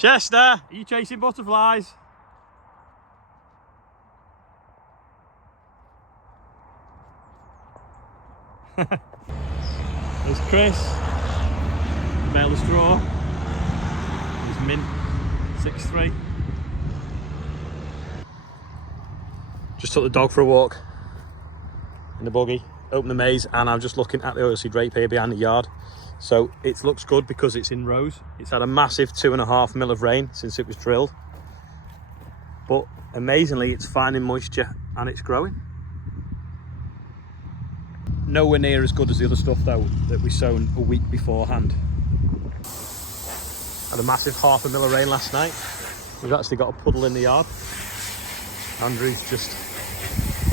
Chester, are you chasing butterflies? There's Chris, male of straw. He's min 6'3". Just took the dog for a walk in the buggy, opened the maze, and I'm just looking at the oilseed rape here behind the yard. So it looks good because it's in rows. It's had a massive 2.5 mil of rain since it was drilled. But amazingly, it's finding moisture and it's growing. Nowhere near as good as the other stuff though that we sown a week beforehand. Had a massive 0.5 mil of rain last night. We've actually got a puddle in the yard. Andrew's just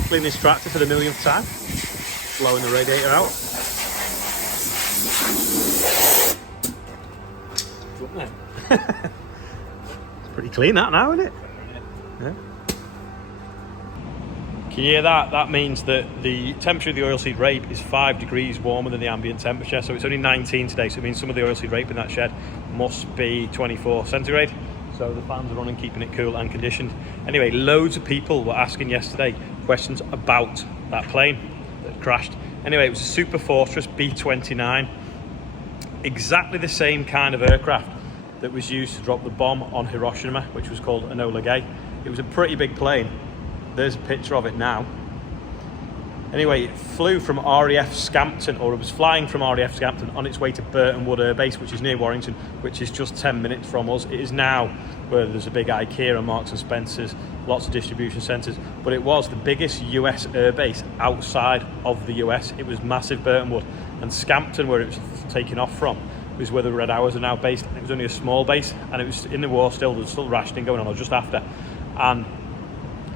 cleaning his tractor for the millionth time, blowing the radiator out. It's pretty clean that now, isn't it? Yeah. Can you hear that? That means that the temperature of the oilseed rape is 5 degrees warmer than the ambient temperature. So it's only 19 today, so it means some of the oilseed rape in that shed must be 24 centigrade. So the fans are running, keeping it cool and conditioned. Anyway, loads of people were asking yesterday questions about that plane that crashed. Anyway, it was a Super Fortress B-29. Exactly the same kind of aircraft that was used to drop the bomb on Hiroshima, which was called Enola Gay. It was a pretty big plane. There's a picture of it now. Anyway, it flew from RAF Scampton, or it was flying from RAF Scampton on its way to Burton Wood Air Base, which is near Warrington, which is just 10 minutes from us. It is now where there's a big IKEA and Marks and Spencer's, lots of distribution centres, but it was the biggest US air base outside of the US. It was massive, Burton Wood, and Scampton, where it was taken off from, was where the Red Hours are now based. It was only a small base, and it was in the war still. There was still rationing going on, or just after, and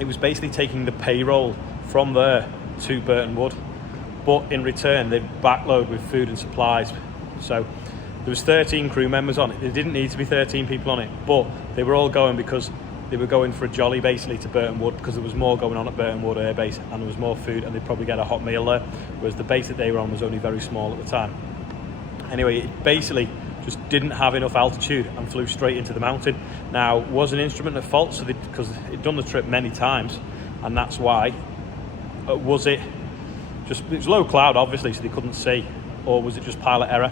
it was basically taking the payroll from there to Burton Wood, but in return they'd backload with food and supplies. So there was 13 crew members on it. There didn't need to be 13 people on it, but they were all going because they were going for a jolly basically to Burton Wood, because there was more going on at Burton Wood Air Base and there was more food, and they'd probably get a hot meal there, whereas the base that they were on was only very small at the time. Anyway, it basically just didn't have enough altitude and flew straight into the mountain. Now, was an instrument at fault? So because it'd done the trip many times, and that's why. Was it just, it was low cloud obviously, so they couldn't see, or was it just pilot error,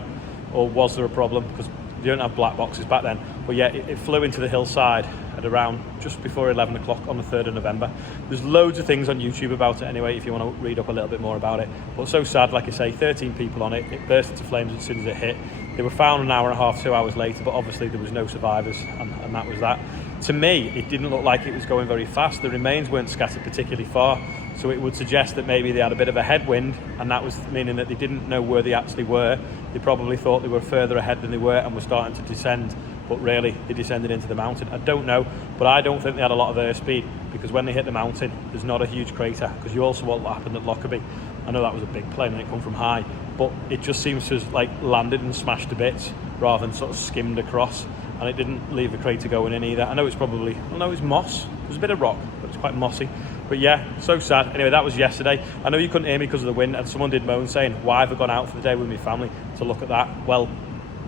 or was there a problem because they don't have black boxes back then? But yeah, it flew into the hillside at around just before 11 o'clock on the 3rd of November. There's loads of things on YouTube about it anyway if you want to read up a little bit more about it, but so sad, like I say, 13 people on it. It burst into flames as soon as it hit. They were found an hour and a half, 2 hours later, but obviously there was no survivors, and that was that. To me, it didn't look like it was going very fast. The remains weren't scattered particularly far, so it would suggest that maybe they had a bit of a headwind, and that was meaning that they didn't know where they actually were. They probably thought they were further ahead than they were and were starting to descend, but really they descended into the mountain. I don't know, but I don't think they had a lot of airspeed, because when they hit the mountain, there's not a huge crater, because you also saw what happened at Lockerbie. I know that was a big plane and it come from high, but it just seems to have like landed and smashed to bits rather than sort of skimmed across, and it didn't leave the crater going in either. I know it's probably, I know it's moss. There's a bit of rock, but it's quite mossy. But yeah, so sad. Anyway, that was yesterday. I know you couldn't hear me because of the wind, and someone did moan saying, why have I gone out for the day with my family to look at that? Well,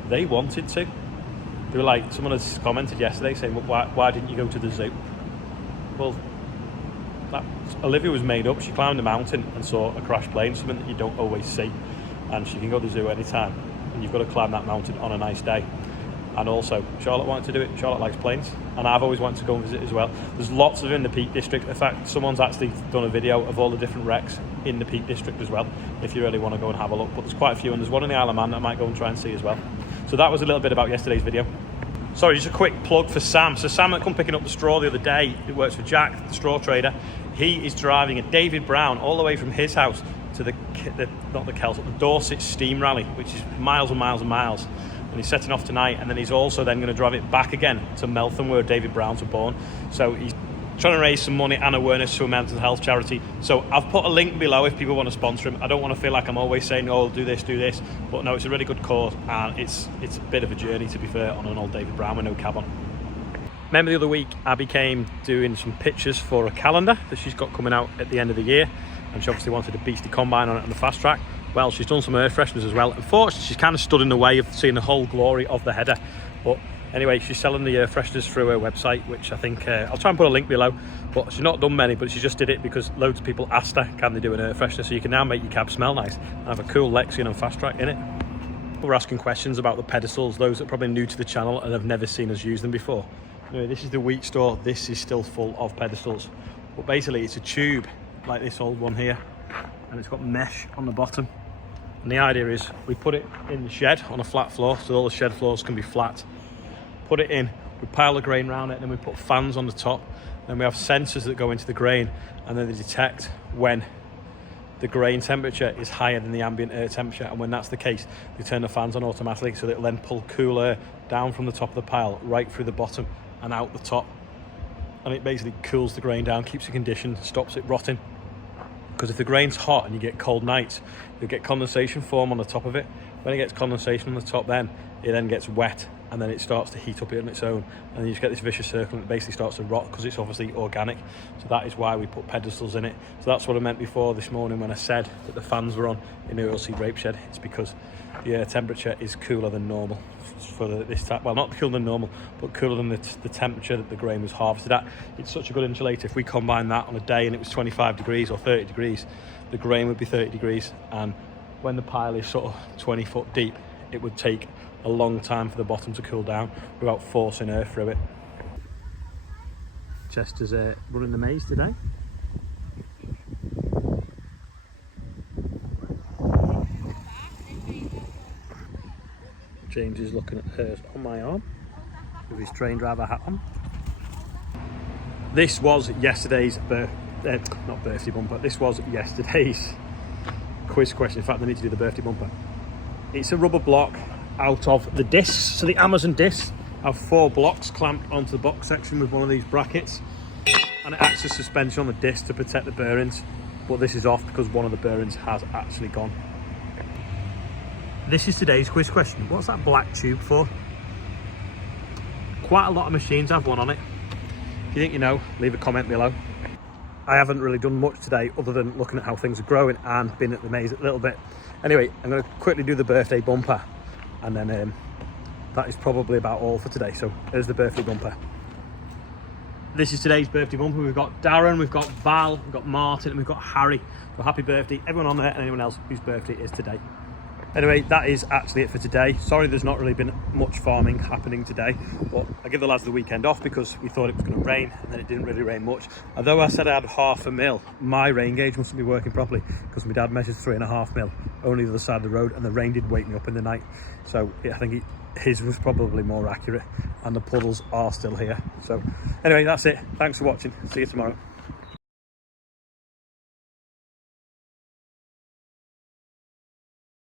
they wanted to. They were like, someone has commented yesterday saying, well, why didn't you go to the zoo? Well, Olivia was made up. She climbed a mountain and saw a crashed plane, something that you don't always see. And she can go to the zoo anytime. And you've got to climb that mountain on a nice day. And also, Charlotte wanted to do it. Charlotte likes planes, and I've always wanted to go and visit as well. There's lots of them in the Peak District. In fact, someone's actually done a video of all the different wrecks in the Peak District as well, if you really want to go and have a look. But there's quite a few, and there's one in the Isle of Man that I might go and try and see as well. So that was a little bit about yesterday's video. Sorry, just a quick plug for Sam. So Sam that come picking up the straw the other day, who works for Jack, the straw trader, he is driving a David Brown all the way from his house to the Dorset Steam Rally, which is miles and miles and miles. And he's setting off tonight, and then he's also then going to drive it back again to Meltham, where David Browns were born. So he's trying to raise some money and awareness to a mental health charity. So I've put a link below if people want to sponsor him. I don't want to feel like I'm always saying, oh, do this, but no, it's a really good cause, and it's a bit of a journey, to be fair, on an old David Brown with no cab on. Remember the other week Abby came doing some pictures for a calendar that she's got coming out at the end of the year, and she obviously wanted a beastie combine on it on the fast track. Well, she's done some air fresheners as well. Unfortunately, she's kind of stood in the way of seeing the whole glory of the header, but Anyway, she's selling the fresheners through her website, which I think I'll try and put a link below. But she's not done many, but she just did it because loads of people asked her, can they do an air freshener? So you can now make your cab smell nice and have a cool Lexion and Fast Track in it. We're asking questions about the pedestals, those that are probably new to the channel and have never seen us use them before. Anyway, this is the wheat store. This is still full of pedestals. But basically it's a tube like this old one here, and it's got mesh on the bottom. And the idea is we put it in the shed on a flat floor, so all the shed floors can be flat. Put it in, we pile the grain around it, and then we put fans on the top. Then we have sensors that go into the grain, and then they detect when the grain temperature is higher than the ambient air temperature, and when that's the case, they turn the fans on automatically, so that it'll then pull cool air down from the top of the pile right through the bottom and out the top. And it basically cools the grain down, keeps it conditioned, stops it rotting. Because if the grain's hot and you get cold nights, you'll get condensation form on the top of it. When it gets condensation on the top, then it then gets wet, and then it starts to heat up on its own, and you just get this vicious circle, and it basically starts to rot because it's obviously organic. So that is why we put pedestals in it. So that's what I meant before this morning when I said that the fans were on in the oilseed rape shed. It's because the air temperature is cooler than normal for this type. Well, not cooler than normal, but cooler than the temperature that the grain was harvested at. It's such a good insulator. If we combine that on a day and it was 25 degrees or 30 degrees, the grain would be 30 degrees, and when the pile is sort of 20 foot deep, it would take a long time for the bottom to cool down without forcing air through it. Chester's running the maze today. James is looking at hers on my arm with his train driver hat on. This was yesterday's not birthday bumper. This was yesterday's quiz question. In fact, I need to do the birthday bumper. It's a rubber block out of the discs. So the Amazon discs have 4 blocks clamped onto the box section with one of these brackets, and it acts as suspension on the disc to protect the bearings. But this is off because one of the bearings has actually gone. This is today's quiz question. What's that black tube for? Quite a lot of machines have one on it. If you think you know, leave a comment below. I haven't really done much today other than looking at how things are growing and been at the maze a little bit. Anyway, I'm going to quickly do the birthday bumper, and then that is probably about all for today. So there's the birthday bumper. This is today's birthday bumper. We've got Darren, we've got Val, we've got Martin, and we've got Harry. So happy birthday everyone on there and anyone else whose birthday is today. Anyway, that is actually it for today. Sorry there's not really been much farming happening today, but I give the lads the weekend off because we thought it was going to rain, and then it didn't really rain much. Although I said I had 1/2 mil, my rain gauge mustn't be working properly because my dad measured 3.5 mil only the other side of the road, and the rain did wake me up in the night. So I think his was probably more accurate, and the puddles are still here. So anyway, that's it. Thanks for watching. See you tomorrow.